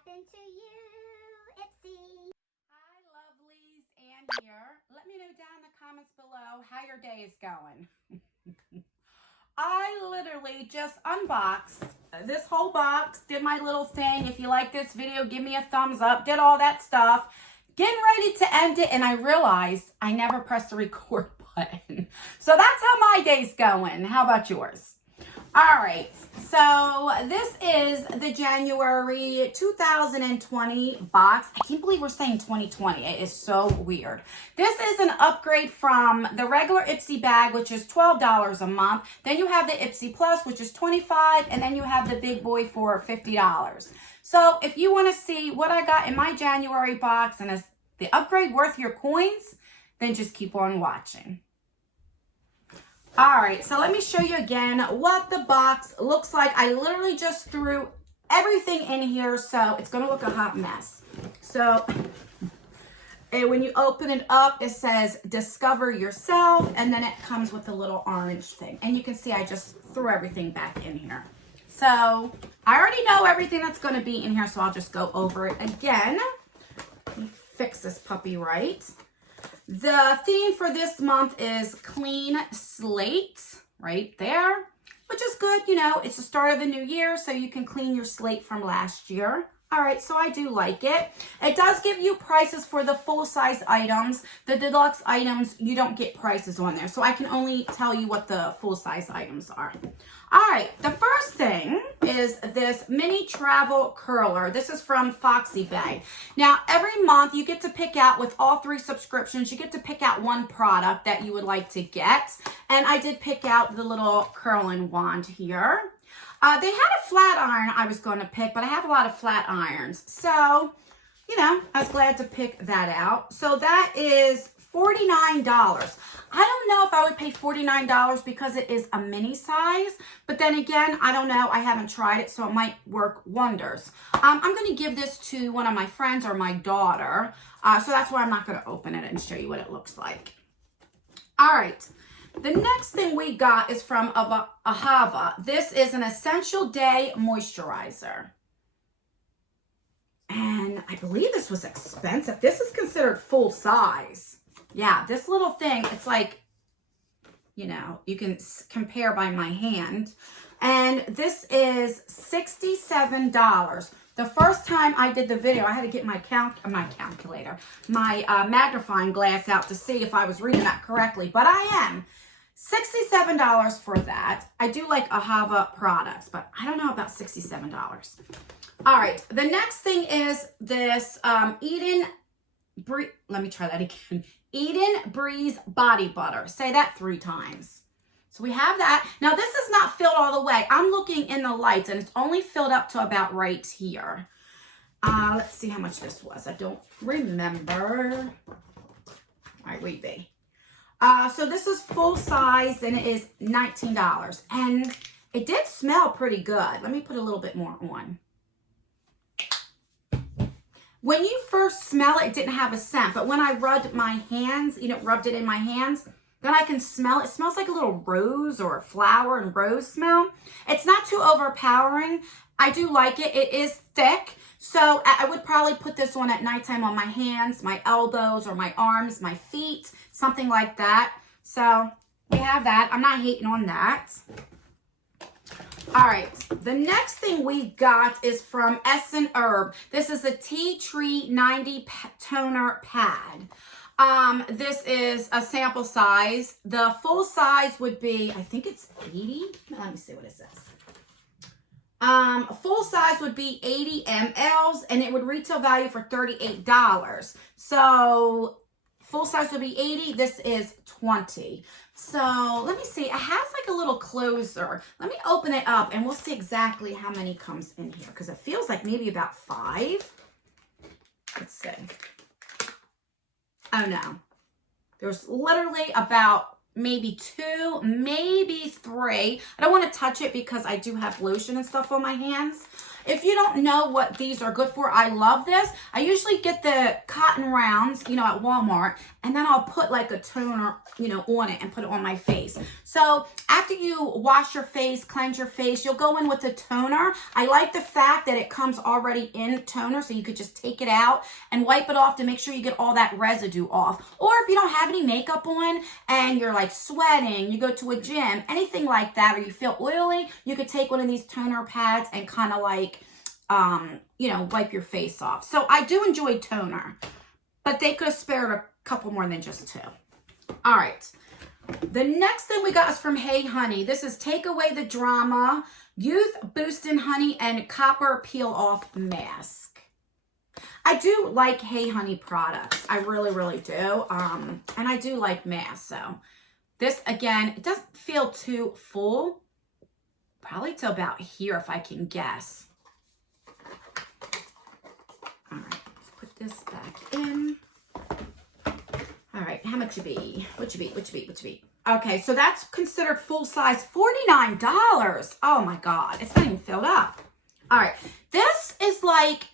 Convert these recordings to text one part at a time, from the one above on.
happened to you, IPSY? Hi, lovelies, Ann here. Let me know down in the comments below how your day is going. I literally just unboxed this whole box, did my little thing. If you like this video, give me a thumbs up, did all that stuff. Getting ready to end it, and I realized I never pressed the record button. So that's how my day's going. How about yours? All right, so this is the January 2020 box. I can't believe we're saying 2020. It is so weird. This is an upgrade from the regular IPSY bag, which is $12 a month. Then you have the IPSY Plus, which is $25, and then you have the big boy for $50. So if you want to see what I got in my January box and is the upgrade worth your coins, then just keep on watching. All right, so let me show you again what the box looks like. I literally just threw everything in here, so it's going to look a hot mess. So when you open it up, it says discover yourself, and then it comes with a little orange thing. And you can see I just threw everything back in here. So I already know everything that's going to be in here, so I'll just go over it again. Let me fix this puppy right. The theme for this month is clean slate, right there, which is good. You know, it's the start of the new year, so you can clean your slate from last year. All right, so I do like it. It does give you prices for the full-size items. The deluxe items, you don't get prices on there, so I can only tell you what the full-size items are. All right, the first thing is this mini travel curler. This is from Foxy Bay. Now, every month you get to pick out, with all 3 subscriptions, you get to pick out one product that you would like to get. And I did pick out the little curling wand here. They had a flat iron I was going to pick, but I have a lot of flat irons. So, you know, I was glad to pick that out. So that is $49. I don't know if I would pay $49 because it is a mini size, but then again, I don't know. I haven't tried it, so it might work wonders. I'm going to give this to one of my friends or my daughter, so that's why I'm not going to open it and show you what it looks like. All right. The next thing we got is from Ahava. This is an Essential Day Moisturizer. And I believe this was expensive. This is considered full size. Yeah, this little thing, it's like, you know, you can compare by my hand. And this is $67. The first time I did the video, I had to get my magnifying glass out to see if I was reading that correctly, but I am. $67 for that. I do like Ahava products, but I don't know about $67. All right, the next thing is this Eden Breeze Body Butter. Say that 3 times. So we have that. Now, this is not filled all the way. I'm looking in the lights, and it's only filled up to about right here. Let's see how much this was. I don't remember. All right, wait, babe. So this is full size, and it is $19. And it did smell pretty good. Let me put a little bit more on. When you first smell it, it didn't have a scent. But when I rubbed my hands, you know, rubbed it in my hands, then I can smell it. It smells like a little rose or flower and rose smell. It's not too overpowering. I do like it. It is thick. So I would probably put this on at nighttime on my hands, my elbows, or my arms, my feet, something like that. So we have that. I'm not hating on that. All right, the next thing we got is from Herb. This is a Tea Tree 90 toner pad. This is a sample size. The full size would be, I think it's 80. Let me see what it says. Full size would be 80 mLs, and it would retail value for $38. So full size would be 80. This is 20. So let me see. It has like a little closer. Let me open it up, and we'll see exactly how many comes in here, because it feels like maybe about 5. Let's see. Oh, no. There's literally about maybe 2, maybe 3. I don't want to touch it because I do have lotion and stuff on my hands. If you don't know what these are good for, I love this. I usually get the cotton rounds, you know, at Walmart, and then I'll put like a toner, you know, on it and put it on my face. So after you wash your face, cleanse your face, you'll go in with a toner. I like the fact that it comes already in toner, so you could just take it out and wipe it off to make sure you get all that residue off. Or if you don't have any makeup on and you're like sweating, you go to a gym, anything like that, or you feel oily, you could take one of these toner pads and kind of like, you know, wipe your face off. So I do enjoy toner, but they could have spared a couple more than just 2. All right. The next thing we got is from Hey Honey. This is Take Away the Drama Youth Boosting Honey and Copper Peel Off Mask. I do like Hey Honey products. I really, really do. And I do like masks. So this, again, it doesn't feel too full. Probably to about here if I can guess. All right, let's put this back in. All right, how much you be? What you be? Okay, so that's considered full size, $49. Oh my God, it's not even filled up. All right, this is like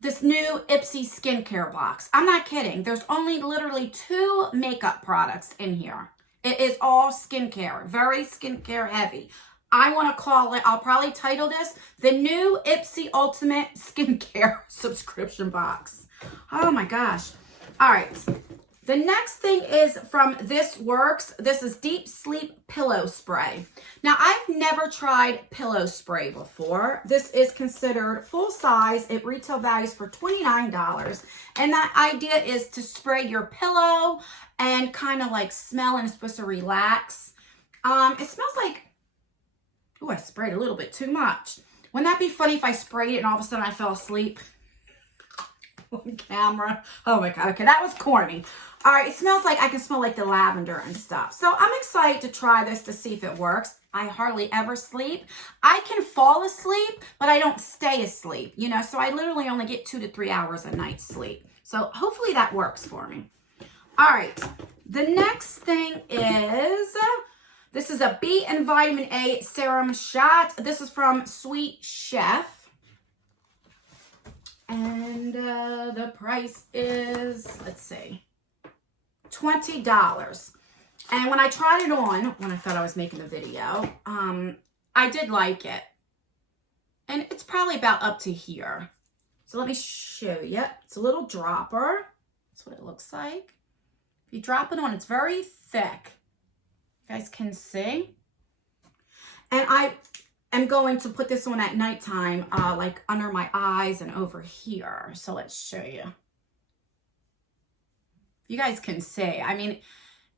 this new IPSY skincare box. I'm not kidding. There's only literally 2 makeup products in here. It is all skincare, very skincare heavy. I want to call it, I'll probably title this, the new IPSY Ultimate Skincare Subscription Box. Oh my gosh. All right. The next thing is from This Works. This is Deep Sleep Pillow Spray. Now, I've never tried pillow spray before. This is considered full size. It retail values for $29. And that idea is to spray your pillow and kind of like smell, and it's supposed to relax. It smells like, oh, I sprayed a little bit too much. Wouldn't that be funny if I sprayed it and all of a sudden I fell asleep on camera? Oh my God. Okay, that was corny. All right, it smells like, I can smell like the lavender and stuff. So I'm excited to try this to see if it works. I hardly ever sleep. I can fall asleep, but I don't stay asleep, you know, so I literally only get 2 to 3 hours a night sleep. So hopefully that works for me. All right, the next thing is, this is a B and Vitamin A Serum Shot. This is from Sweet Chef. And the price is, let's see, $20. And when I tried it on, when I thought I was making a video, I did like it. And it's probably about up to here. So let me show you. It's a little dropper. That's what it looks like. If you drop it on, it's very thick. You guys can see. And I am going to put this on at nighttime, like under my eyes and over here. So let's show you. You guys can see. I mean,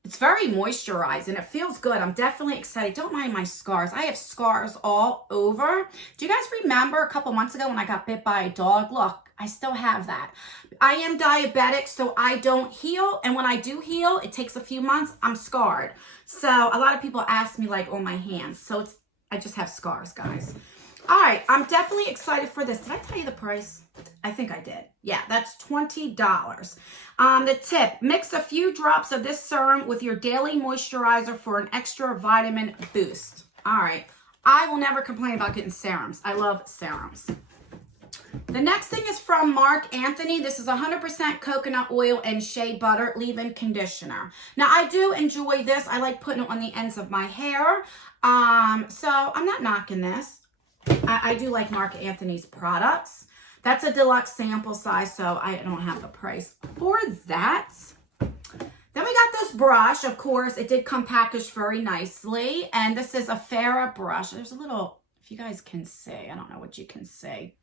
it's very moisturized and it feels good. I'm definitely excited. Don't mind my scars. I have scars all over. Do you guys remember a couple months ago when I got bit by a dog? Look, I still have that. I am diabetic, so I don't heal. And when I do heal, it takes a few months. I'm scarred. So a lot of people ask me like on my hands. So I just have scars, guys. All right, I'm definitely excited for this. Did I tell you the price? I think I did. Yeah, that's $20. The tip, mix a few drops of this serum with your daily moisturizer for an extra vitamin boost. All right, I will never complain about getting serums. I love serums. The next thing is from Mark Anthony. This is 100% coconut oil and shea butter leave-in conditioner. Now, I do enjoy this. I like putting it on the ends of my hair. So I'm not knocking this. I do like Mark Anthony's products. That's a deluxe sample size, so I don't have the price for that. Then we got this brush. Of course, it did come packaged very nicely. And this is a Farrah brush. There's a little, if you guys can see, I don't know what you can see.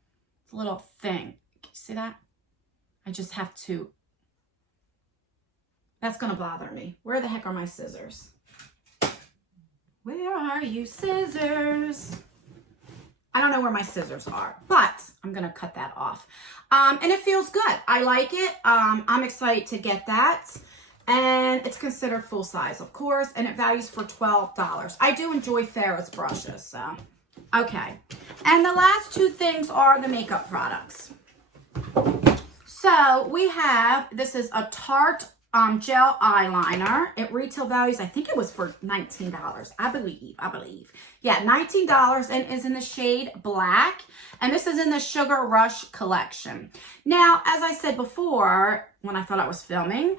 It's a little thing. Can you see that? I just have to, that's going to bother me. Where the heck are my scissors? Where are you, scissors? I don't know where my scissors are, but I'm going to cut that off. And it feels good. I like it. I'm excited to get that. And it's considered full size, of course, and it values for $12. I do enjoy Farrah's brushes, so. Okay. And the last 2 things are the makeup products. So we have, this is a Tarte gel eyeliner. It retail values, I think it was for $19. I believe. Yeah, $19 and is in the shade black. And this is in the Sugar Rush collection. Now, as I said before, when I thought I was filming,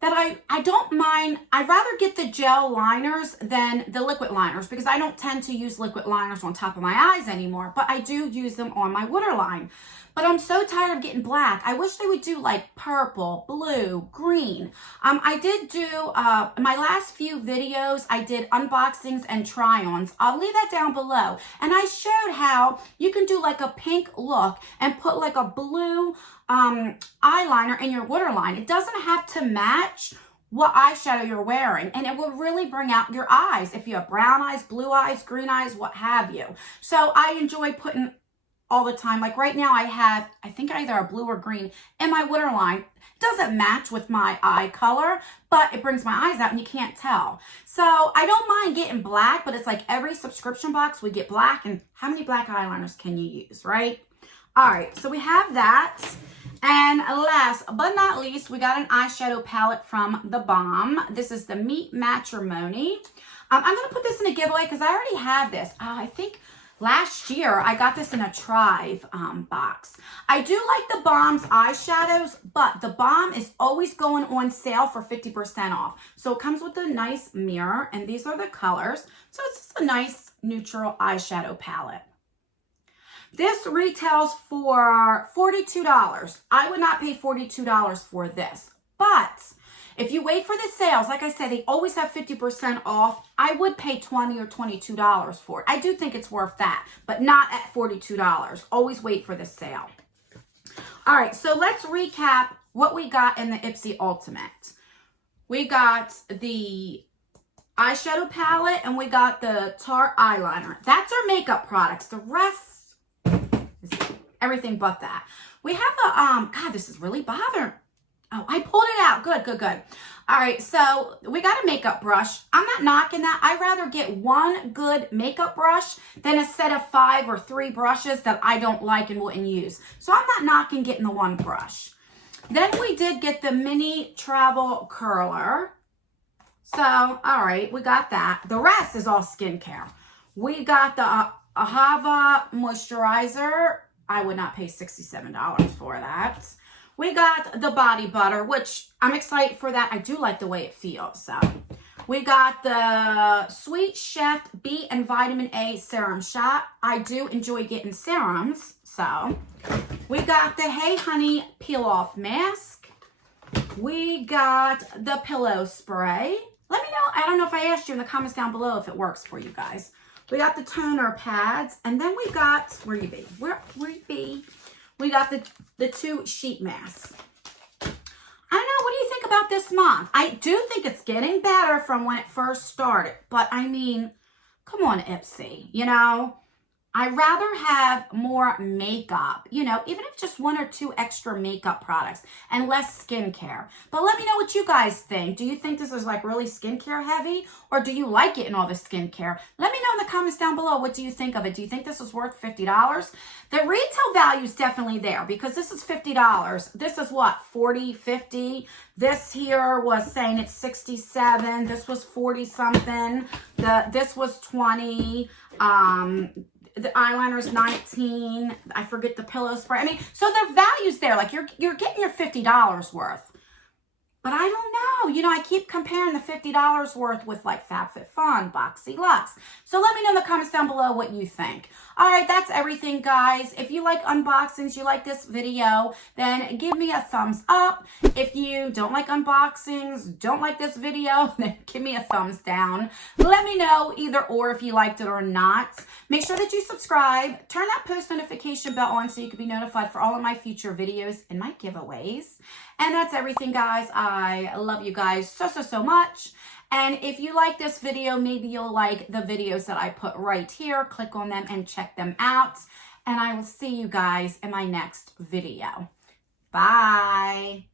that I don't mind, I'd rather get the gel liners than the liquid liners because I don't tend to use liquid liners on top of my eyes anymore, but I do use them on my waterline. But I'm so tired of getting black. I wish they would do like purple, blue, green. I did do, my last few videos, I did unboxings and try-ons. I'll leave that down below. And I showed how you can do like a pink look and put like a blue eyeliner in your waterline. It doesn't have to match what eyeshadow you're wearing, and it will really bring out your eyes if you have brown eyes, blue eyes, green eyes, what have you. So I enjoy putting all the time. Like right now I have, I think either a blue or green in my waterline. Doesn't match with my eye color, but it brings my eyes out and you can't tell. So I don't mind getting black, but it's like every subscription box we get black, and how many black eyeliners can you use, right? All right, so we have that. And last but not least, we got an eyeshadow palette from The Balm. This is the Meet Matrimony. I'm going to put this in a giveaway because I already have this. I think last year I got this in a Trive box. I do like The Balm's eyeshadows, but The Balm is always going on sale for 50% off. So it comes with a nice mirror, and these are the colors. So it's just a nice neutral eyeshadow palette. This retails for $42. I would not pay $42 for this. But if you wait for the sales, like I said, they always have 50% off. I would pay $20 or $22 for it. I do think it's worth that, but not at $42. Always wait for the sale. All right, so let's recap what we got in the IPSY Ultimate. We got the eyeshadow palette and we got the Tarte eyeliner. That's our makeup products. The rest, everything but that. We have a, God, this is really bothering. Oh, I pulled it out. Good. All right, so we got a makeup brush. I'm not knocking that. I'd rather get one good makeup brush than a set of 5 or 3 brushes that I don't like and wouldn't use. So I'm not knocking getting the one brush. Then we did get the mini travel curler. So, all right, we got that. The rest is all skincare. We got the Ahava moisturizer. I would not pay $67 for that. We got the body butter, which I'm excited for that. I do like the way it feels. So we got the Sweet Chef B and Vitamin A Serum Shot. I do enjoy getting serums. So we got the Hey Honey Peel Off Mask. We got the Pillow Spray. Let me know. I don't know if I asked you in the comments down below if it works for you guys. We got the toner pads, and then we got, where you be? Where you be? We got the 2 sheet masks. I don't know, what do you think about this month? I do think it's getting better from when it first started, but I mean, come on, IPSY, you know? I'd rather have more makeup, you know, even if just 1 or 2 extra makeup products and less skincare. But let me know what you guys think. Do you think this is like really skincare heavy, or do you like it in all the skincare? Let me know in the comments down below. What do you think of it? Do you think this is worth $50? The retail value is definitely there because this is $50. This is what, 40, 50? This here was saying it's 67. This was 40 something. This was 20. The eyeliner is 19. I forget the pillow spray. I mean, so their value's there. Like you're getting your $50 worth. But I don't know. You know, I keep comparing the $50 worth with like FabFitFun, Boxy Luxe. So let me know in the comments down below what you think. All right, that's everything, guys. If you like unboxings, you like this video, then give me a thumbs up. If you don't like unboxings, don't like this video, then give me a thumbs down. Let me know either or if you liked it or not. Make sure that you subscribe. Turn that post notification bell on so you can be notified for all of my future videos and my giveaways. And that's everything, guys. I love you guys so much. And if you like this video, maybe you'll like the videos that I put right here. Click on them and check them out. And I will see you guys in my next video. Bye.